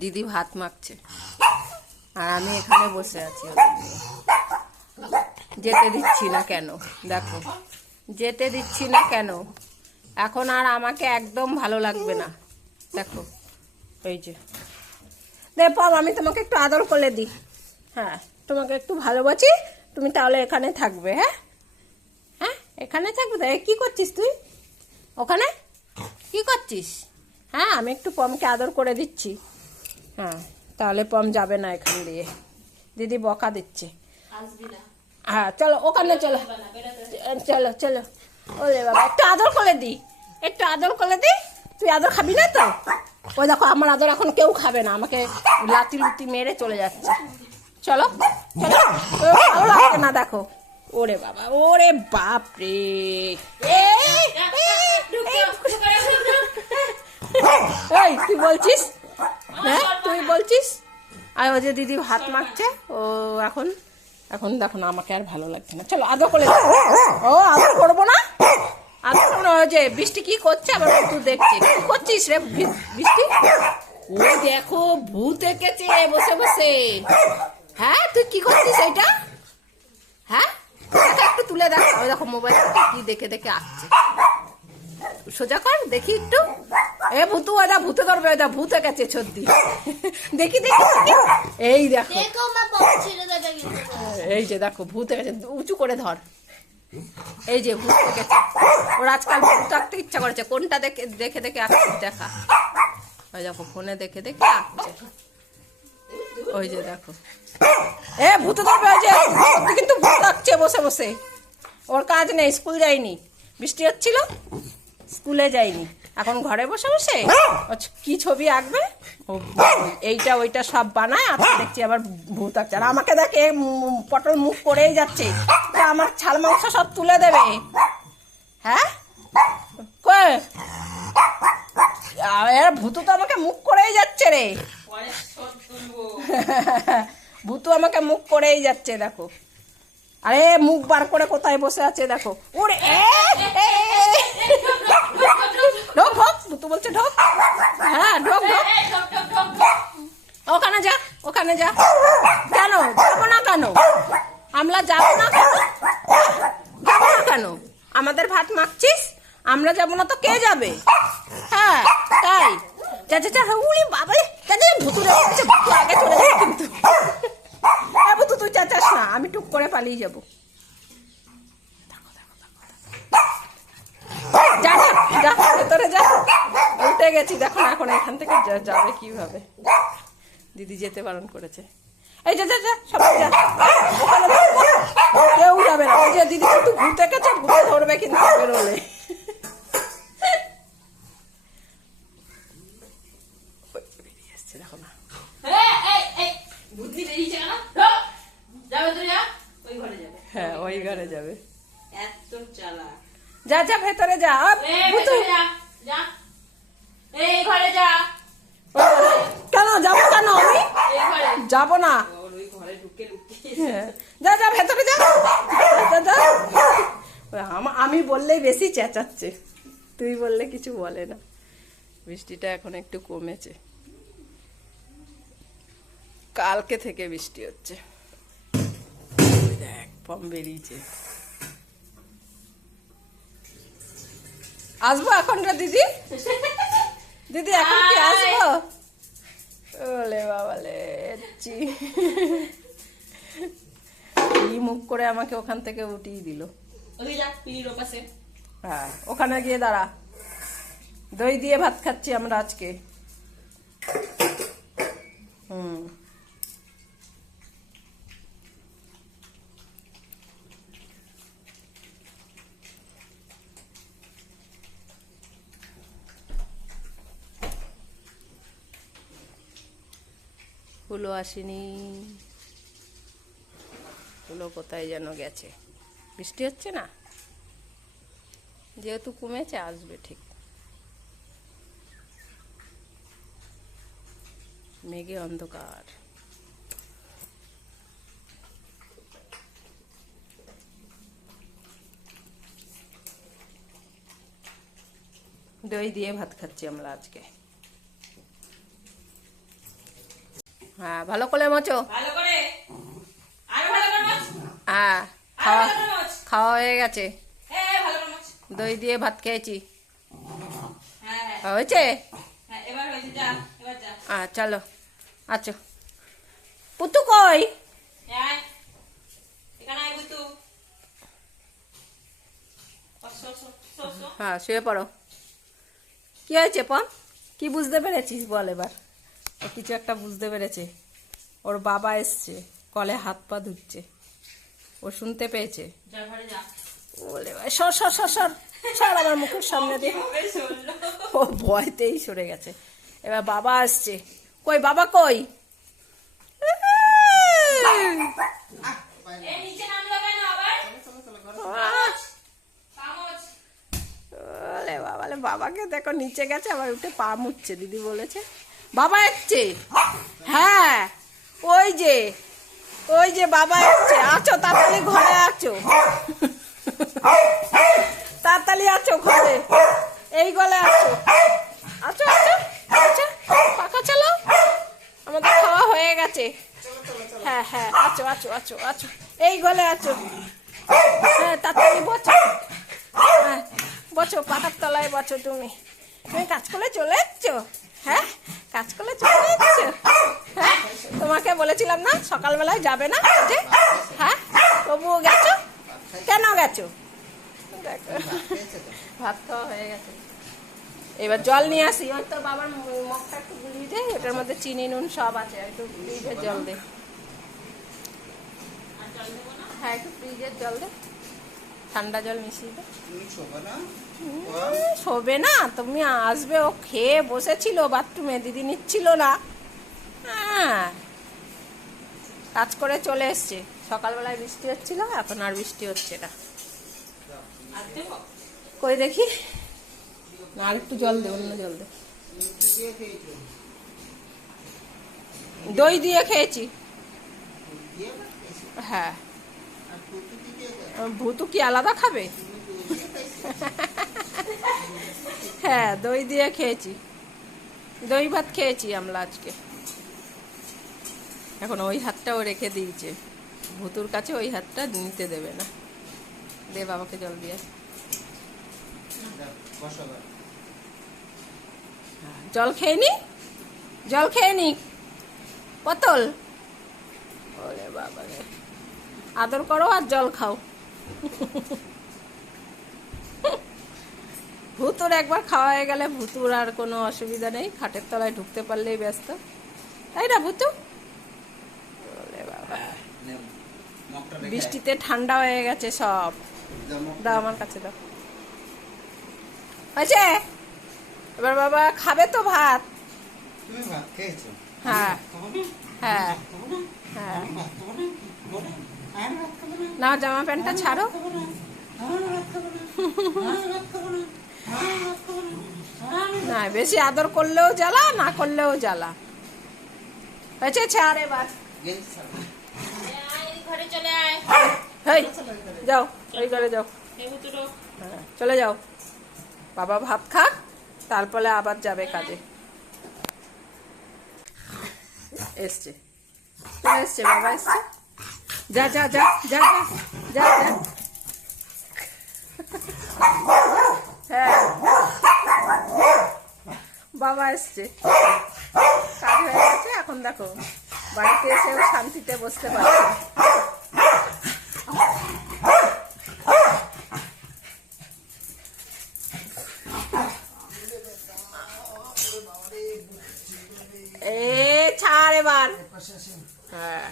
দিদি ভাত মাখছে আর আমি এখানে বসে আছি। যেতে দিচ্ছি না কেন দেখো, যেতে দিচ্ছি না কেন। এখন আর আমাকে একদম ভালো লাগবে না। দেখো এই যে দেখো, আমি তোমাকে একটু আদর করে দিই। হ্যাঁ, তোমাকে একটু ভালোবাসি, তুমি তাহলে এখানে থাকবে। হ্যাঁ হ্যাঁ, এখানে থাকবে। তাই কি করছিস তুই ওখানে, কি করছিস? হ্যাঁ, আমি একটু পমকে আদর করে দিচ্ছি। হ্যাঁ, তাহলে পম যাবে না এখান দিয়ে, দিদি বকা দিচ্ছে। হ্যাঁ চলো ওখানে চলো, চলো চলো। ওরে বাবা, একটু আদর করে দি, একটু আদর করে দি। তুই আদর খাবি না তো? ওই দেখো, আমার আদর এখন কেউ খাবে না, আমাকে লাতি লুতি মেরে চলে যাচ্ছে। চলো চলো, ভালো লাগছে না দেখো। ওরে বাবা, ওরে বাপ রে। এই তুই বলছিস? হ্যাঁ তুই বলছিস? আর ও যে দিদি ভাত মাখছে, ও এখন এখন দেখো না, আমাকে আর ভালো লাগছে না। চলো আদর করে। ও আদর করবো না, আদর করবো না। ওই যে বৃষ্টি কি করছে আবার, তুই দেখছিস কি করছিস রে বৃষ্টি? ও দেখো, ভূত এঁকেছে বসে বসে। হ্যাঁ তুই কি করছিস এইটা? হ্যাঁ একটু তুলে দেখ। ওই দেখো মোবাইল কি দেখে দেখে আসছে। সোজা কর দেখি একটু। এ ভূতু, ওটা ভূতে ধরবে, ওটা ভূত এঁকেছে সত্যি। দেখি দেখি। এই দেখো, এই যে দেখো ভূত এঁকেছে, উঁচু করে ধর। এই যে ভূত এঁকেছে। ওর আজকাল ভূত আঁকতে ইচ্ছা করেছে। কোনটা দেখে দেখে দেখে আঁকছে দেখা। ওই দেখো ফোনে দেখে দেখে আঁকছে। ওই যে দেখো, এ ভূতে ধরবে। ওই যে সত্যি কিন্তু ভূত আঁকছে বসে বসে। ওর কাজ নেই, স্কুল যায়নি, বৃষ্টি হচ্ছিল, স্কুলে যায়নি, এখন ঘরে বসে বসে কি ছবি আঁকবে। এইটা ওইটা সব বানায়, আর দেখছি আবার ভূত আঁকছে। আর আমাকে দেখে পটল মুখ করেই যাচ্ছে, আমার ছাল মাংস সব তুলে দেবে। হ্যাঁ ভূতু তো আমাকে মুখ করেই যাচ্ছে রে। ভূতু আমাকে মুখ করেই যাচ্ছে দেখো। আরে মুখ বার করে কোথায় বসে আছে দেখো। ওরে ঢোক ঢোক, ভূতু বলছে ঢোক। হ্যাঁ ঢোক ঢোক, ওখানে যা, ওখানে যা। কেন যাবো না কেন? আমরা যাবো না কেন? যাবো না কেন? আমাদের ভাত মাখছিস, আমরা যাবো না তো কে যাবে? হ্যাঁ তাই যা যা যা। উলি বাবা, ভূতু রেখেছে, ভূতু আগে চলে যায় কিন্তু। ভূতু তুই চাচাস না, আমি টুক করে পালিয়ে যাবো। যা যা, ভেতরে যা। উঠে গেছি দেখো না, এখন এখান থেকে যাবে কিভাবে? দিদি যেতে বারণ করেছে। এই যা যা যা, সবাই যা, ওখানে কেউ যাবে না। ওই যে দিদি কিন্তু ভূত এঁকেছে, ভূতে ধরবে কিন্তু বেরোলে। দেখো না, হ্যাঁ ওই ঘরে যাবে। যা যা ভেতরে যা। কেন যাবো কেন? আমি যাবো না। যা যা ভেতরে যা। আমি বললেই বেশি চেঁচাচ্ছে, তুই বললে কিছু বলে না। বৃষ্টিটা এখন একটু কমেছে, কালকে থেকে বৃষ্টি হচ্ছে। দেখ পম বেরিয়েছে। আসবো এখন রে দিদি, দিদি এখন কি আসবো? ওলে বাবালে, কি মুখ করে আমাকে ওখান থেকে উঠিয়ে দিল। হ্যাঁ ওখানে গিয়ে দাঁড়া, দই দিয়ে ভাত খাচ্ছি আমরা আজকে। ফুলও আসেনি, ফুলও কোথায় যেন গেছে। বৃষ্টি হচ্ছে না, যেহেতু কমেছে আসবে ঠিক। মেঘে অন্ধকার। দই দিয়ে ভাত খাচ্ছি আমরা আজকে। হ্যাঁ ভালো করে মোচো। ভালো করে আর ভালো করে মোচ। হ্যাঁ আর খাওয়া ভালো করে মোচ। খাওয়া হয়ে গেছে, ভালো করে মোচ। দই দিয়ে ভাত খেয়েছি। হ্যাঁ হয়েছে? এবার হয়েছে, যা এবার যা। চলো আচ্ছা। পুতু কই? আয় এখানে আয় বুতু। হ্যাঁ শুয়ে পড়ো। কি হয়েছে পম? কি বুঝতে পেরেছিস বল এবার? ও কিছু একটা বুঝতে পেরেছে। ওর বাবা এসছে, কলে হাত পা ধুচ্ছে, ও শুনতে পেয়েছে। যা ঘরে যা। বলে সর সর সর সর সর আমার মুখের সামনে দিয়ে। ও ভয়তেই সরে গেছে। এবার বাবা আসছে। কই বাবা কই? এ নিচে নামলো কেন আবার? কামচ। ওলে বাবা, বাবাকে দেখো নিচে গেছে আবার উঠে পা মুছছে, দিদি বলেছে। বাবা এসছে, হ্যাঁ ওই যে বাবা এসছে। আছো তাড়াতাড়ি ঘরে আছো, তাড়াতাড়ি আছো ঘরে, এই গলে আছো। আছো আছো আচ্ছা পাখা চালাও, আমাদের খাওয়া হয়ে গেছে। হ্যাঁ হ্যাঁ আছো আছো আছো আছো, এই গলে আছো। হ্যাঁ তাড়াতাড়ি বসো, হ্যাঁ বসো, পাখার তলায় বসো। তুমি কাজ করে চলে এসছো? হ্যাঁ কাজ করে চলে এসছো? হ্যাঁ তোমাকে বলেছিলাম না সকালবেলায় যাবে না যে? হ্যাঁ তবুও গেছো, কেন গেছো? দেখো ভাত খাওয়া হয়ে গেছে। এবার জল নিয়ে আসি। ওই তোর বাবার মুখটা একটু গুলিয়ে দে, এটার মধ্যে চিনি নুন সব আছে, একটু ফ্রিজের জল দে। হ্যাঁ একটু ফ্রিজের জল দে, ঠান্ডা জল মিশিয়ে দে। শোবে না, তুমি আসবে, ও খেয়ে বসেছিল বাথরুমে, দিদি নিচ্ছিল না। হ্যাঁ কাজ করে চলে এসছে। সকালবেলায় বৃষ্টি হচ্ছিল, এখন আর বৃষ্টি হচ্ছে না। কই দেখি না, আর একটু জল দে, অন্য জল দে। দই দিয়ে খেয়েছি। হ্যাঁ ভুতু কি আলাদা খাবে? হ্যাঁ দই দিয়ে খেয়েছি, দই ভাত খেয়েছি আমরা আজকে। এখন ওই হাতটাও রেখে দিয়েছে, ভুতুর কাছে ওই হাতটা নিতে দেবে না। দে বাবাকে জল দিয়ে। জল খেয়ে নি, জল খেয়ে নি পতল। ওরে বাবা রে, আদর করো আর জল খাও। ভুতুর একবার খাওয়া হয়ে গেলে ভুতুর আর কোনো অসুবিধা নেই, খাটের তলায় ঢুকতে পারলেই ব্যস্ত, তাই না ভুতু? ওরে বাবা, বৃষ্টিতে ঠান্ডা হয়ে গেছে সব। দাও আমার কাছে দাও। হয়েছে? এবার বাবা খাবে তো ভাত? হ্যাঁ হ্যাঁ হ্যাঁ না, জামা প্যান্টটা ছাড়ো। না বেশি আদর করলেও জ্বালা, না করলেও জ্বালা। হয়েছে ছাড় এবার। ঘরে চলে আয়। হেই যাও, ওই ঘরে যাও। হ্যাঁ চলে যাও, বাবা ভাত খাক, তারপরে আবার যাবে কাজে। এসছে, চলে এসছে, বাবা এসছে। যা যা যা যা যা যা। হ্যাঁ বাবা এসছে, কাজ হয়ে গেছে। এখন দেখো বাড়িতে এসেও শান্তিতে বসতে পারছে। ছাড় এবার। হ্যাঁ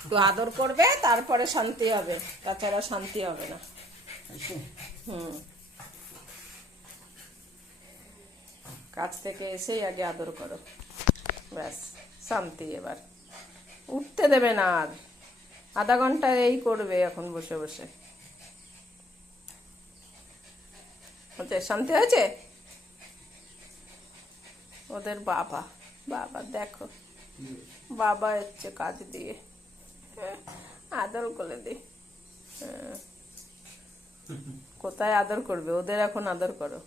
একটু আদর করবে, তারপরে শান্তি হবে, তাছাড়া শান্তি হবে না। কাজ থেকে এসেই আগে আদর করো, ব্যাস শান্তি। এবার উঠতে দেবে না আর, আধা ঘন্টা এই করবে এখন বসে বসে। শান্তি হয়েছে? ওদের বাবা, বাবা দেখো বাবা এসছে কাজ দিয়ে, আদর করে দি। কোথায় আদর করবে? ওদের এখন আদর করো।